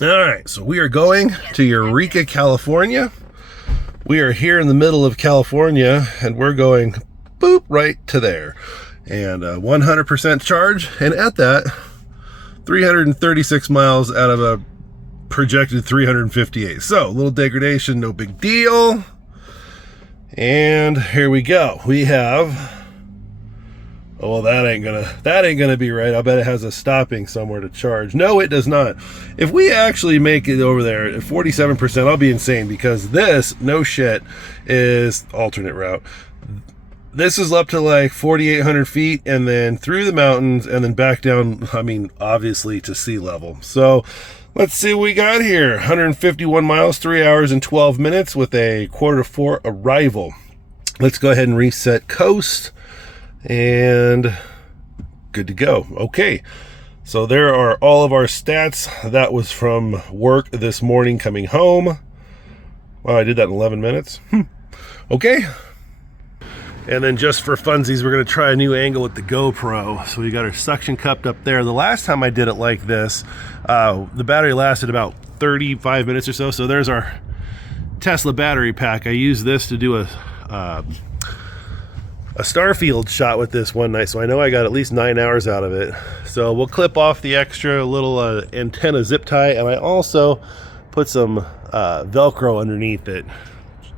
All right, so we are going to Eureka, California. We are here in the middle of California, and we're going boop right to there. And 100% charge, and at that, 336 miles out of a projected 358. So, a little degradation, no big deal. And here we go. We have... Oh, well, that ain't gonna be right. I bet it has a stopping somewhere to charge. No, it does not. If we actually make it over there at 47%, I'll be insane, because this, no shit, is alternate route. This is up to like 4,800 feet, and then through the mountains, and then back down, I mean, obviously to sea level. So let's see what we got here. 151 miles, 3 hours and 12 minutes with a 3:45 arrival. Let's go ahead and reset coast. And good to go. Okay, so there are all of our stats. That was from work this morning coming home. Wow, I did that in 11 minutes. Okay, and then just for funsies, we're going to try a new angle with the GoPro. So we got our suction cupped up there. The last time I did it like this, the battery lasted about 35 minutes or so. So there's our Tesla battery pack. I used this to do a Starfield shot with this one night, so I know I got at least 9 hours out of it. So we'll clip off the extra little antenna zip tie, and I also put some Velcro underneath it,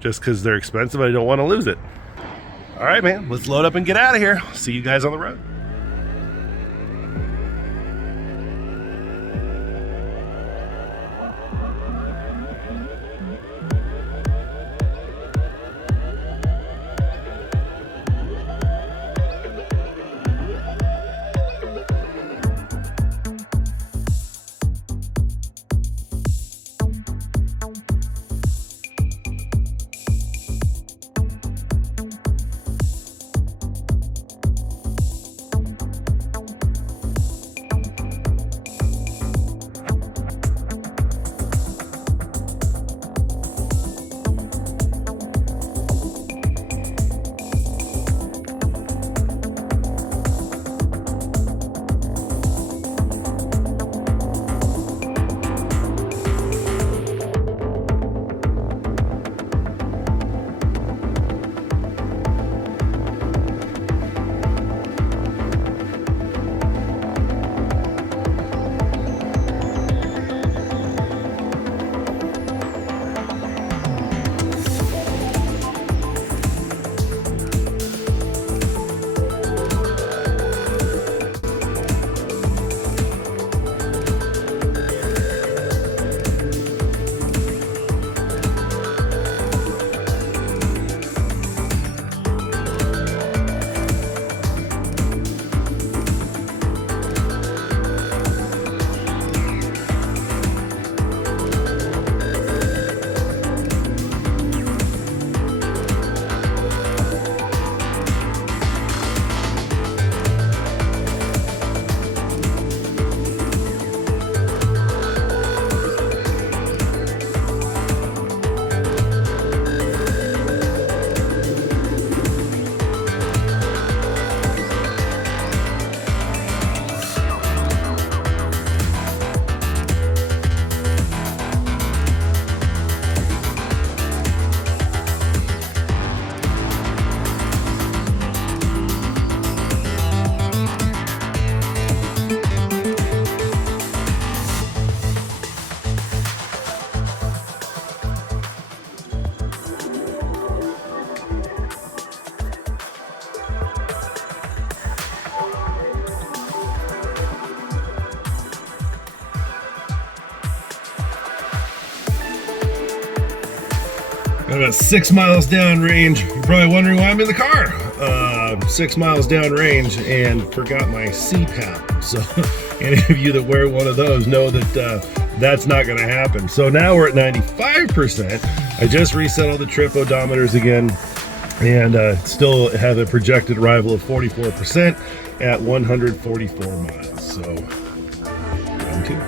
just because they're expensive. I don't want to lose it. All right, man, let's load up and get out of here. See you guys on the road. Got about 6 miles downrange. You're probably wondering why I'm in the car. 6 miles downrange and forgot my CPAP. So any of you that wear one of those know that that's not going to happen. So now we're at 95%. I just reset all the trip odometers again, and still have a projected arrival of 44% at 144 miles. So round two.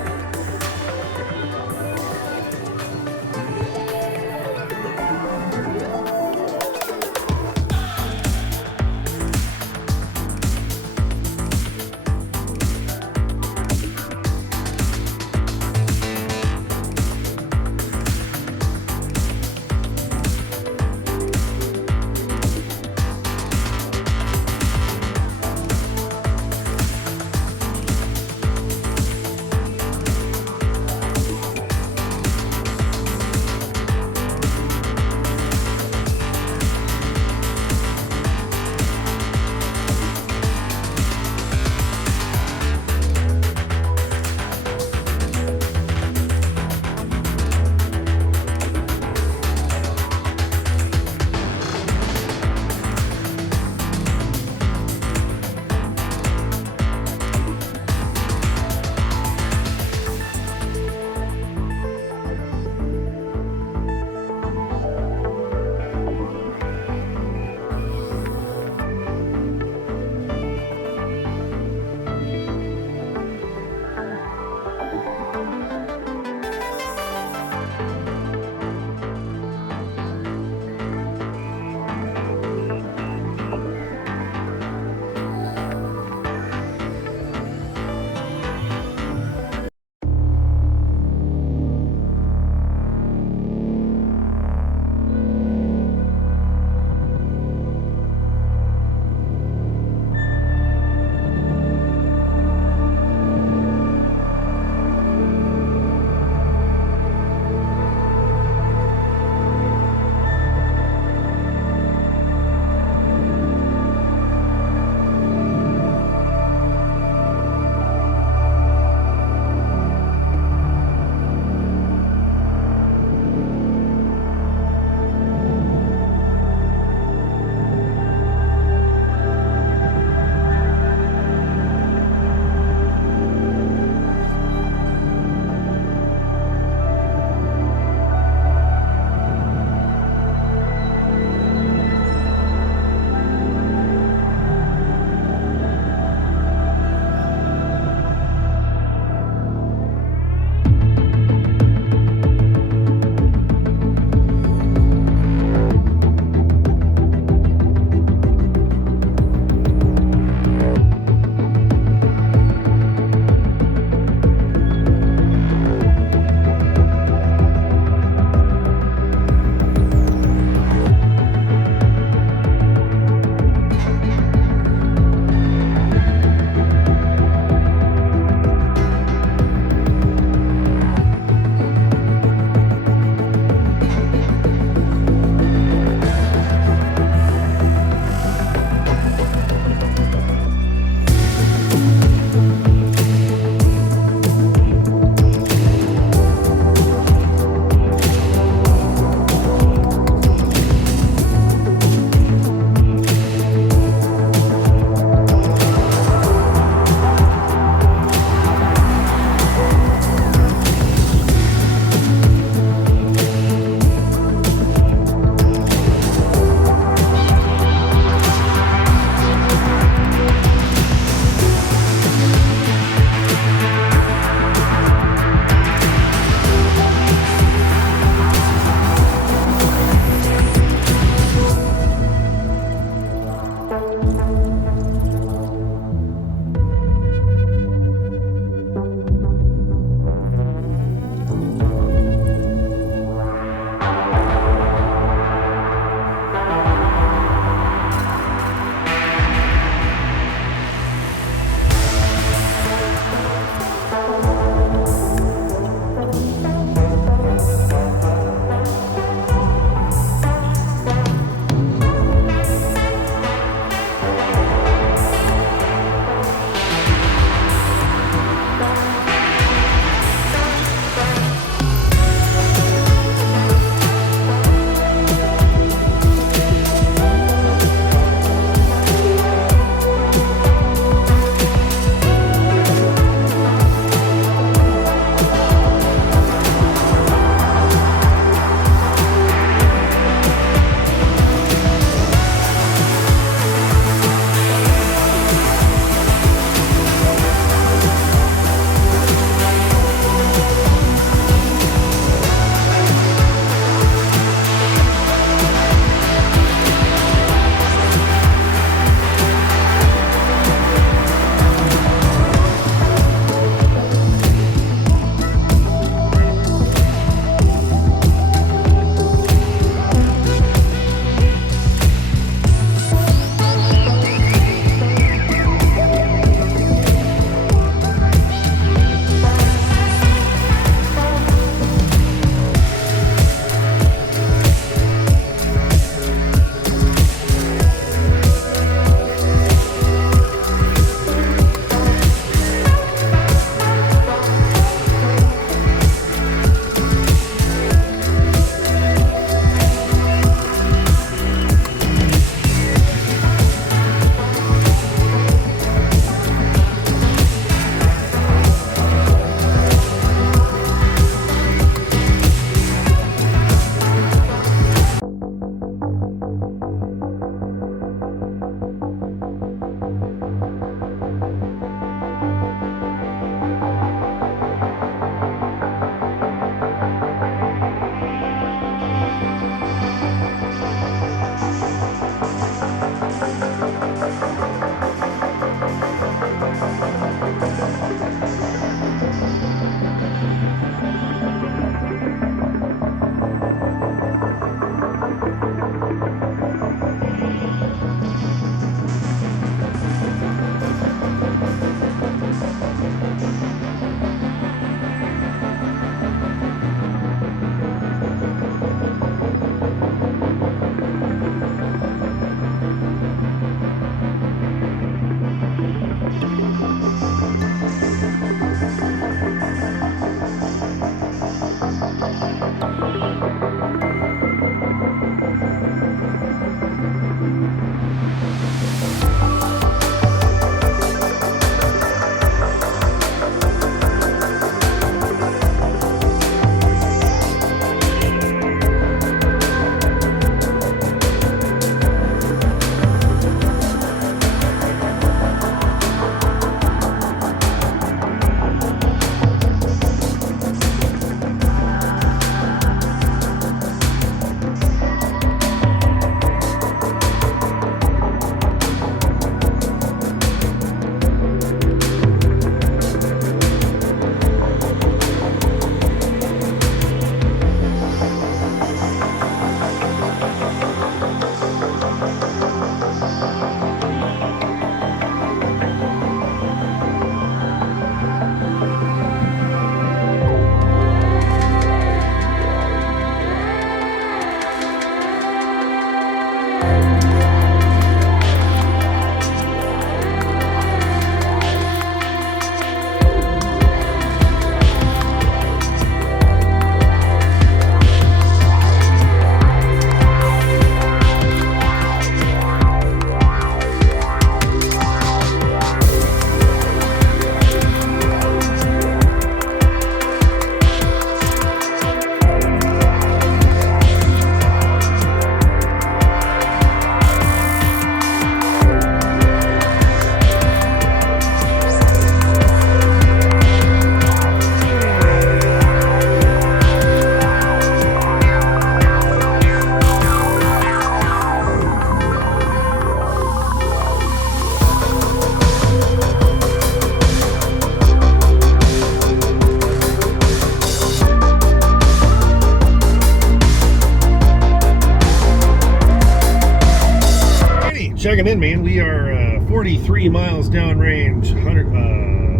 checking in, man. We are 43 miles downrange,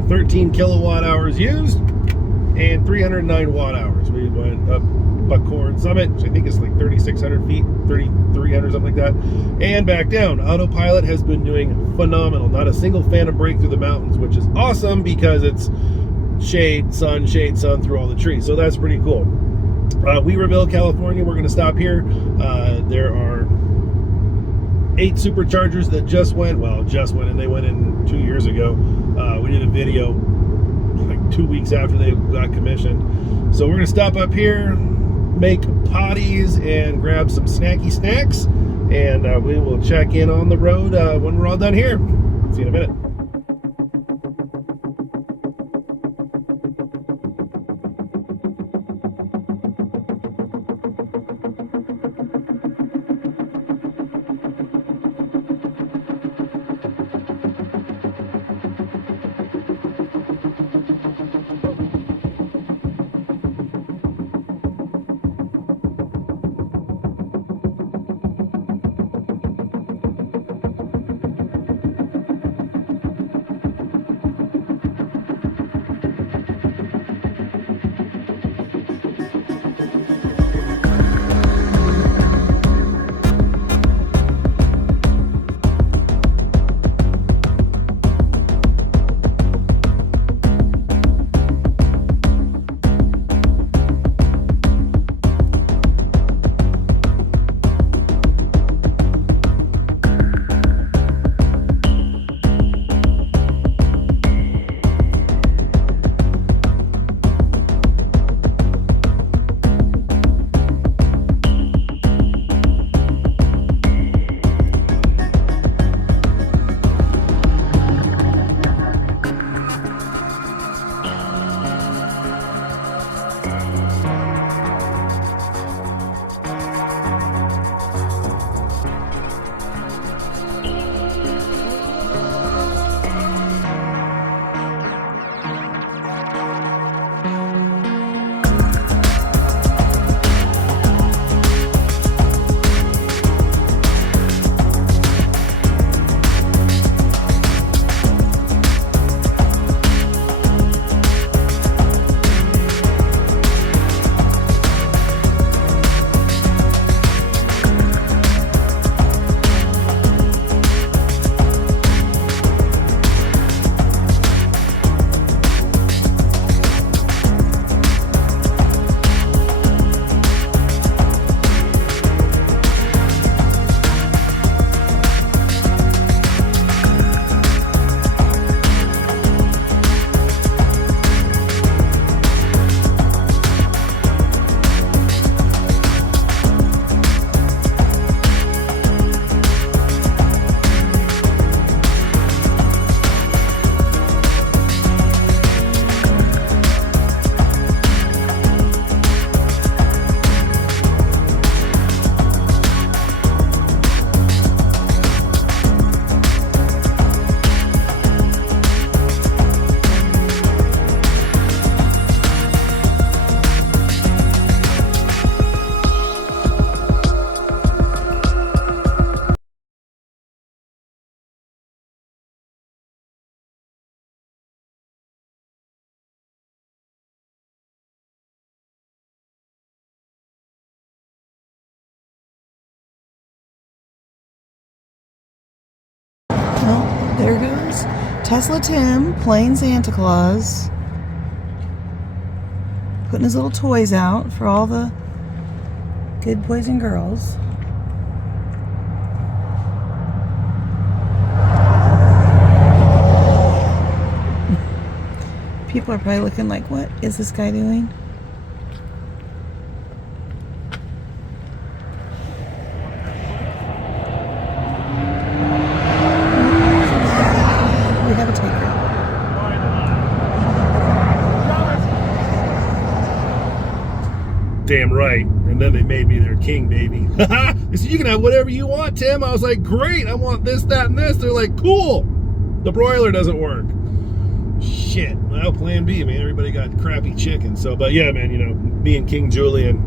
13 kilowatt hours used, and 309 watt hours. We went up Buckhorn Summit, which I think is like 3,600 feet, 3,300, something like that, and back down. Autopilot has been doing phenomenal. Not a single phantom break through the mountains, which is awesome because it's shade, sun through all the trees. So that's pretty cool. Weaverville, California, we're going to stop here. There are 8 superchargers that just went, and they went in 2 years ago. We did a video like 2 weeks after they got commissioned. So we're going to stop up here, make potties, and grab some snacky snacks, and we will check in on the road when we're all done here. See you in a minute. Well, there goes Tesla Tim playing Santa Claus, putting his little toys out for all the good boys and girls. People are probably looking like, what is this guy doing? We have a taker. Damn right. And then they made me their king, baby. They said, you can have whatever you want, Tim. I was like, great. I want this, that, and this. They're like, cool. The broiler doesn't work. Shit. Well, plan B, man. Everybody got crappy chicken. So, but yeah, man, you know, me and King Julian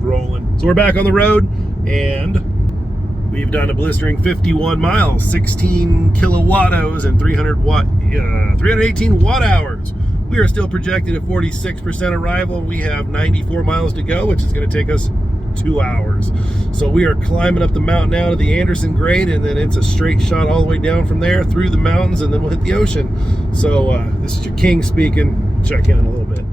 rolling. So we're back on the road, and We've done a blistering 51 miles, 16 kilowattos, and 318 watt hours. We are still projected at 46% arrival. We have 94 miles to go, which is going to take us 2 hours. So we are climbing up the mountain now to the Anderson Grade, and then it's a straight shot all the way down from there through the mountains, and then we'll hit the ocean. So this is your king speaking. Check in a little bit.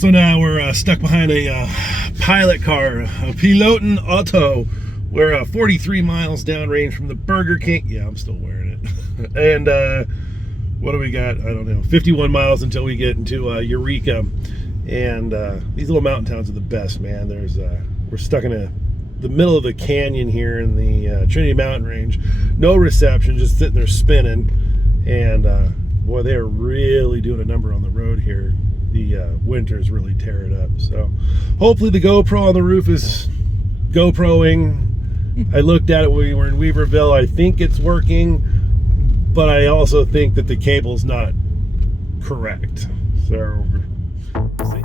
So now we're stuck behind a pilot car, a piloten auto. We're 43 miles downrange from the Burger King. Yeah, I'm still wearing it. And what do we got? I don't know. 51 miles until we get into Eureka. And these little mountain towns are the best, man. We're stuck in the middle of the canyon here in the Trinity Mountain Range. No reception, just sitting there spinning. And boy, they're really doing a number on the road here. The winters really tear it up. So hopefully the GoPro on the roof is GoProing. I looked at it when we were in Weaverville. I think it's working, but I also think that the cable's not correct. So see.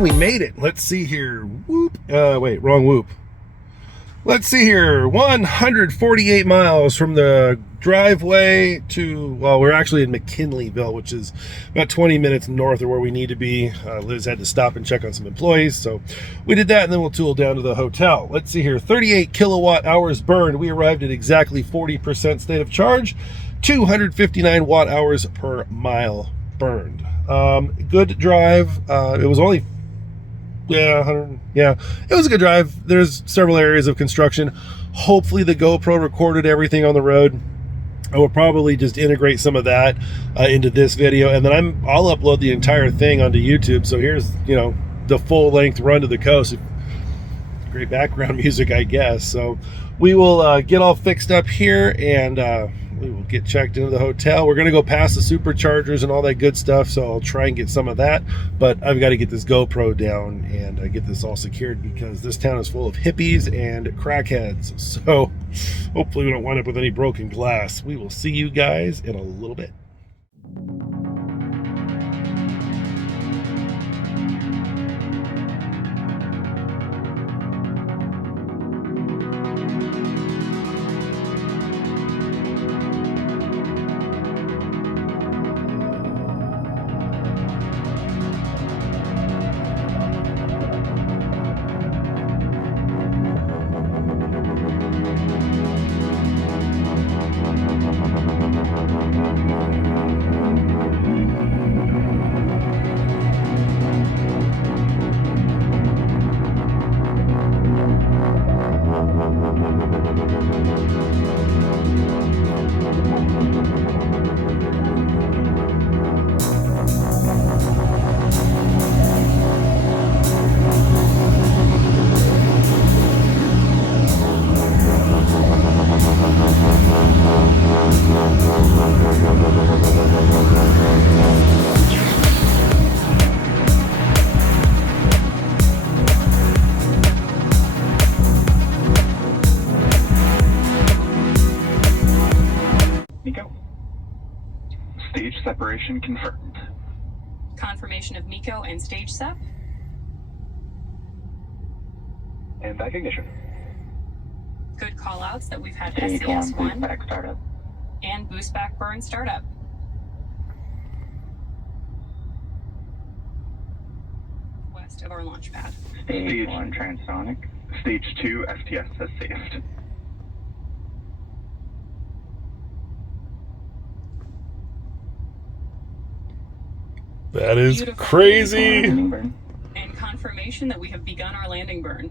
And we made it. Let's see here. Whoop. Wait, wrong whoop. Let's see here. 148 miles from the driveway to, well, we're actually in McKinleyville, which is about 20 minutes north of where we need to be. Liz had to stop and check on some employees, so we did that, and then we'll tool down to the hotel. Let's see here. 38 kilowatt hours burned. We arrived at exactly 40% state of charge. 259 watt hours per mile burned. Good drive. It was only, it was a good drive. There's several areas of construction. Hopefully the GoPro recorded everything on the road. I will probably just integrate some of that into this video, and then I'll upload the entire thing onto YouTube. So here's, the full length run to the coast. Great background music, I guess. So we will get all fixed up here, and we will get checked into the hotel. We're going to go past the superchargers and all that good stuff, so I'll try and get some of that. But I've got to get this GoPro down and get this all secured, because this town is full of hippies and crackheads. So hopefully we don't wind up with any broken glass. We will see you guys in a little bit. Stage separation confirmed. Confirmation of MECO and stage sep. And back ignition. Good callouts that we've had Stage one, SES1 back startup. and boost back burn startup. West of our launch pad. Stage 1 transonic. Stage 2 FTS has saved. That is Beautiful. crazy. Burn. And confirmation that we have begun our landing burn.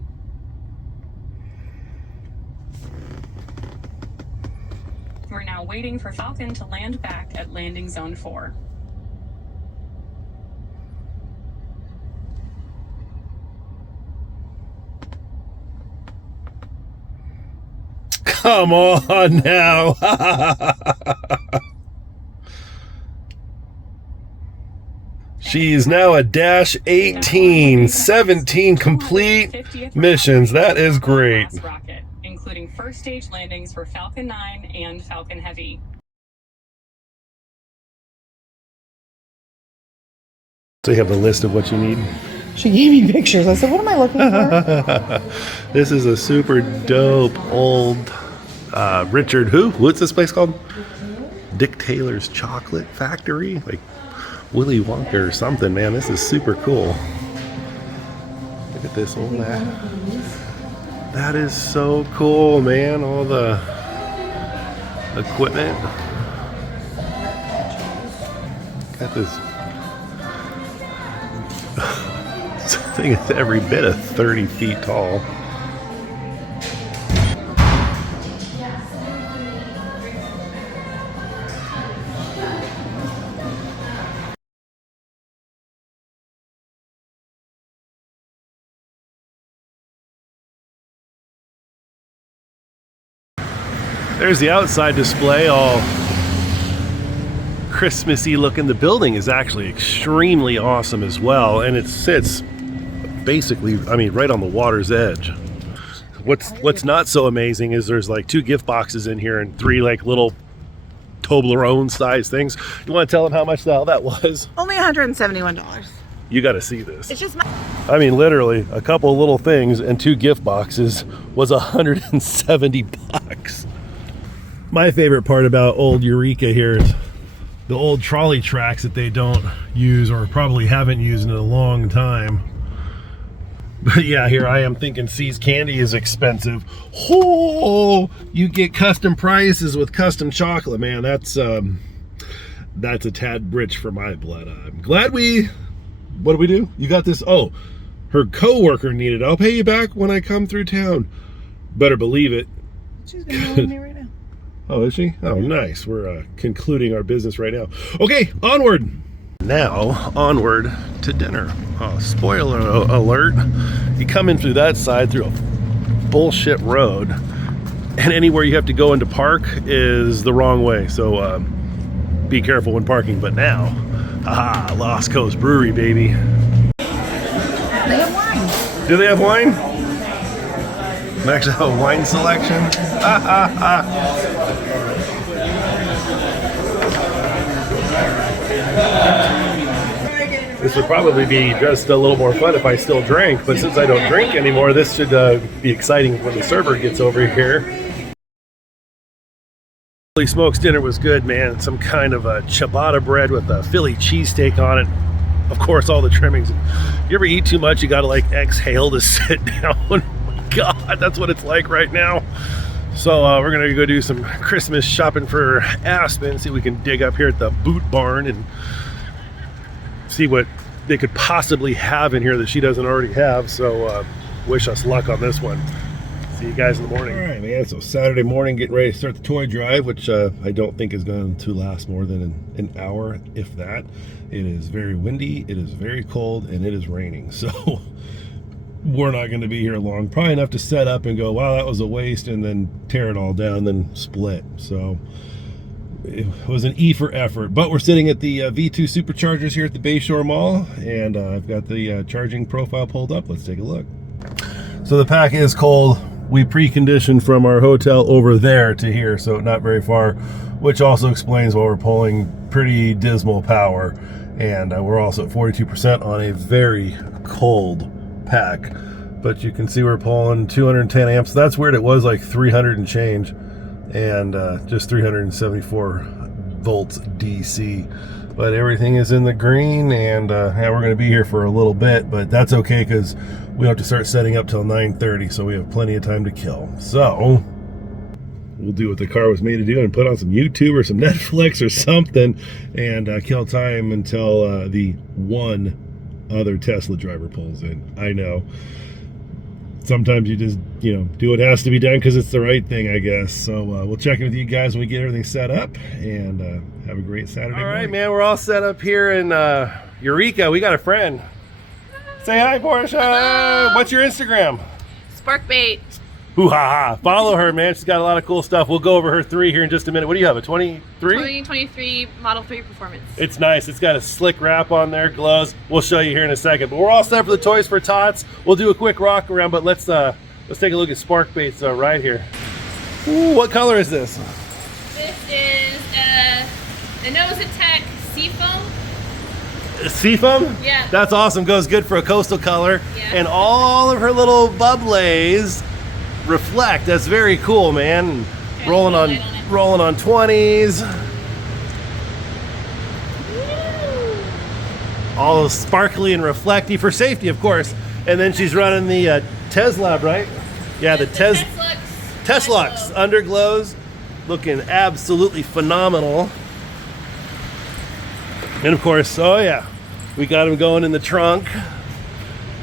We're now waiting for Falcon to land back at landing zone 4. Come on now. She's now a Dash 18, 17 complete missions. That is great. Rocket, including first stage landings for Falcon 9 and Falcon Heavy. So you have the list of what you need. She gave me pictures. I said, what am I looking for? This is a super dope old Richard who? What's this place called? Dick Taylor's Chocolate Factory? Like Willy Wonka or something, man. This is super cool. Look at this old man. That is so cool, man. All the equipment. Got this. This thing is every bit of 30 feet tall. There's the outside display, all Christmassy looking. The building is actually extremely awesome as well, and it sits basically, I mean, right on the water's edge. What's not so amazing is there's like 2 gift boxes in here and 3 like little Toblerone size things. You want to tell them how much the hell that was? Only $171. You got to see this. It's just I mean, literally, a couple of little things and 2 gift boxes was $170. My favorite part about old Eureka here is the old trolley tracks that they don't use or probably haven't used in a long time. But yeah, here I am thinking C's candy is expensive. Oh, you get custom prices with custom chocolate, man. That's a tad rich for my blood. I'm glad what do we do? You got this? Oh, her co-worker needed it. I'll pay you back when I come through town. Better believe it. she's gonna be with me right now. Oh, is she? Oh, nice. We're concluding our business right now. Okay, onward. Now, onward to dinner. Oh, spoiler alert. You come in through that side through a bullshit road, and anywhere you have to go into park is the wrong way. So be careful when parking. But now, aha, Lost Coast Brewery, baby. They have wine. Do they have wine? They actually have a wine selection. This would probably be just a little more fun if I still drank, but since I don't drink anymore, this should be exciting when the server gets over here. Holy smokes, dinner was good, man. Some kind of a ciabatta bread with a Philly cheesesteak on it. Of course, all the trimmings. You ever eat too much, you gotta like exhale to sit down. Oh my God, that's what it's like right now. So we're gonna go do some Christmas shopping for Aspen, see if we can dig up here at the boot barn and see what they could possibly have in here that she doesn't already have. So wish us luck on this one. See you guys in the morning. All right, man, so Saturday morning, getting ready to start the toy drive, which I don't think is going to last more than an hour, if that. It is very windy, it is very cold, and it is raining. So we're not going to be here long. Probably enough to set up and go, wow, that was a waste, and then tear it all down, then split. So it was an E for effort. But we're sitting at the V2 superchargers here at the Bayshore Mall, and I've got the charging profile pulled up. Let's take a look. So the pack is cold. We preconditioned from our hotel over there to here, so not very far, which also explains why we're pulling pretty dismal power. And we're also at 42% on a very cold pack. But you can see we're pulling 210 amps. That's weird. It was like 300 and change, and just 374 volts DC. But everything is in the green, and yeah, we're going to be here for a little bit, but that's okay because we don't have to start setting up till 9:30, so we have plenty of time to kill. So we'll do what the car was made to do and put on some YouTube or some Netflix or something and kill time until the one other Tesla driver pulls in. I know. Sometimes you just, do what has to be done because it's the right thing, I guess. So we'll check in with you guys when we get everything set up, and have a great Saturday morning. All right, man, we're all set up here in Eureka. We got a friend. Say hi, Portia. Hello. What's your Instagram? Sparkbait. Hoo-ha-ha. Follow her, man. She's got a lot of cool stuff. We'll go over her 3 here in just a minute. What do you have, a 23? 2023 Model 3 Performance. It's nice. It's got a slick wrap on there, gloves. We'll show you here in a second. But we're all set for the Toys for Tots. We'll do a quick rock around, but let's take a look at Sparkbait's ride here. Ooh, what color is this? This is a Nose Attack Seafoam. Seafoam? Yeah. That's awesome. Goes good for a coastal color. Yeah. And all of her little bubbles reflect. That's very cool, man. Rolling on 20s. Woo. All sparkly and reflecty for safety, of course. And then she's running the Tesla, right? Yeah, the Teslux underglows, looking absolutely phenomenal. And of course, oh yeah, we got them going in the trunk.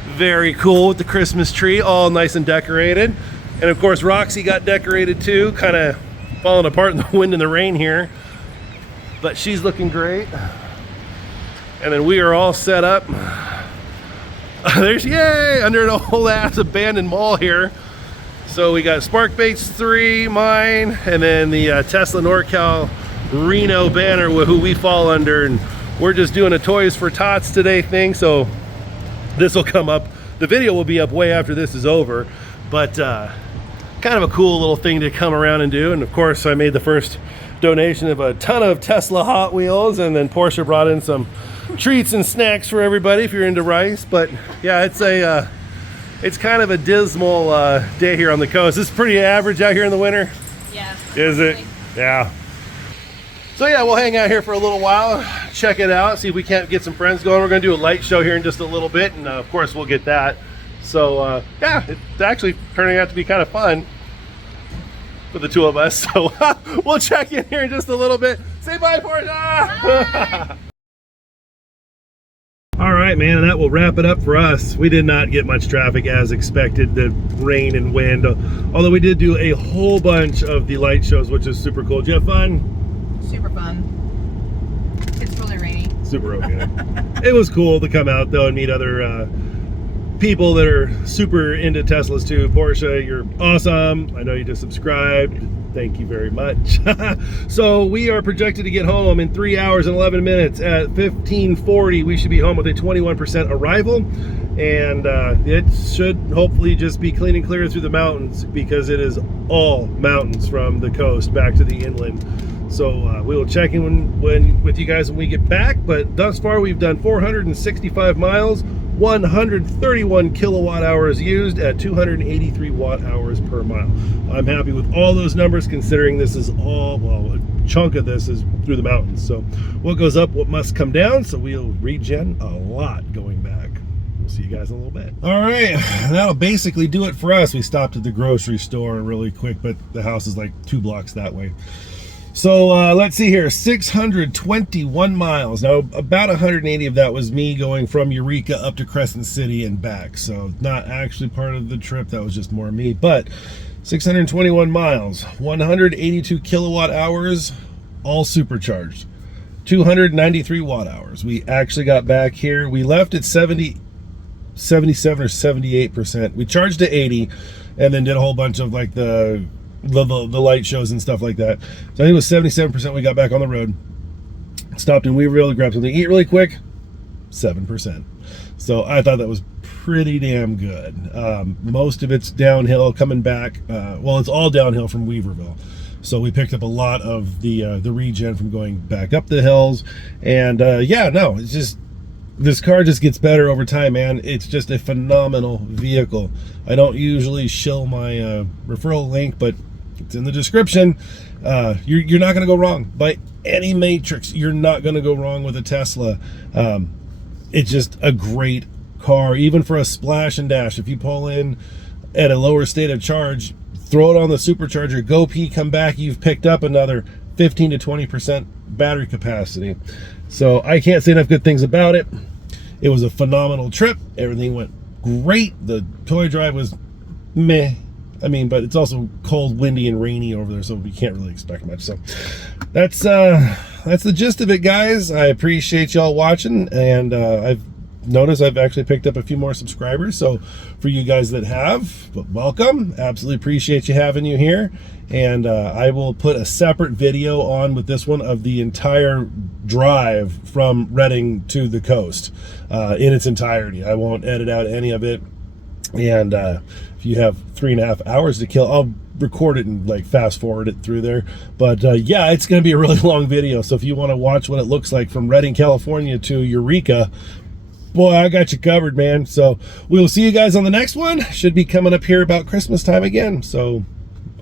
Very cool with the Christmas tree, all nice and decorated. And of course, Roxy got decorated too, kind of falling apart in the wind and the rain here. But she's looking great. And then we are all set up. There's, yay, under an old ass abandoned mall here. So we got Sparkbait's 3, mine, and then the Tesla NorCal Reno banner who we fall under. And we're just doing a Toys for Tots today thing, so this will come up. The video will be up way after this is over, but kind of a cool little thing to come around and do. And of course, I made the first donation of a ton of Tesla Hot Wheels, and then Portia brought in some treats and snacks for everybody if you're into rice. But yeah, it's kind of a dismal day here on the coast. It's pretty average out here in the winter. Yeah. Is it? Yeah. So yeah, we'll hang out here for a little while, check it out, see if we can't get some friends going. We're going to do a light show here in just a little bit, and of course we'll get that. So yeah, it's actually turning out to be kind of fun for the two of us. So we'll check in here in just a little bit. Say bye, Portia! Bye. All right, man, and that will wrap it up for us. We did not get much traffic as expected, the rain and wind, although we did do a whole bunch of the light shows, which is super cool. Did you have fun? Super fun. It's really rainy. Super okay. It was cool to come out though and meet other people that are super into Teslas too. Portia, you're awesome. I know you just subscribed. Thank you very much. So we are projected to get home in 3 hours and 11 minutes at 15:40. We should be home with a 21% arrival, and it should hopefully just be clean and clear through the mountains, because it is all mountains from the coast back to the inland. So we will check in with you guys when we get back. But thus far we've done 465 miles, 131 kilowatt hours used at 283 watt hours per mile. I'm happy with all those numbers, considering this is all, well, a chunk of this is through the mountains. So what goes up, what must come down. So we'll regen a lot going back. We'll see you guys in a little bit. All right, that'll basically do it for us. We stopped at the grocery store really quick, but the house is like 2 blocks that way. So let's see here, 621 miles. Now, about 180 of that was me going from Eureka up to Crescent City and back. So not actually part of the trip, that was just more me. But 621 miles, 182 kilowatt hours, all supercharged. 293 watt hours. We actually got back here. We left at 77 or 78%. We charged to 80 and then did a whole bunch of like the light shows and stuff like that. So I think it was 77% we got back on the road. Stopped in Weaverville to grab something to eat really quick. 7%. So I thought that was pretty damn good. Most of it's downhill coming back. Well, it's all downhill from Weaverville. So we picked up a lot of the regen from going back up the hills. And yeah, no, it's just, this car just gets better over time, man. It's just a phenomenal vehicle. I don't usually shill my referral link, but it's in the description. You're not going to go wrong by any matrix. You're not going to go wrong with a Tesla. It's just a great car, even for a splash and dash. If you pull in at a lower state of charge, throw it on the supercharger, go pee, come back, you've picked up another 15 to 20% battery capacity. So I can't say enough good things about it. It was a phenomenal trip. Everything went great. The toy drive was meh. I mean, but it's also cold, windy, and rainy over there, so we can't really expect much. So that's the gist of it, guys. I appreciate y'all watching, and I've noticed I've actually picked up a few more subscribers. So for you guys that have, welcome. Absolutely appreciate you having you here. And I will put a separate video on with this one of the entire drive from Reading to the coast in its entirety. I won't edit out any of it. And if you have 3.5 hours to kill, I'll record it and like fast forward it through there. But yeah, it's going to be a really long video. So if you want to watch what it looks like from Reading, California to Eureka, boy, I got you covered, man. So we'll see you guys on the next one. Should be coming up here about Christmas time again. So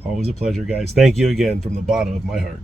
always a pleasure, guys. Thank you again from the bottom of my heart.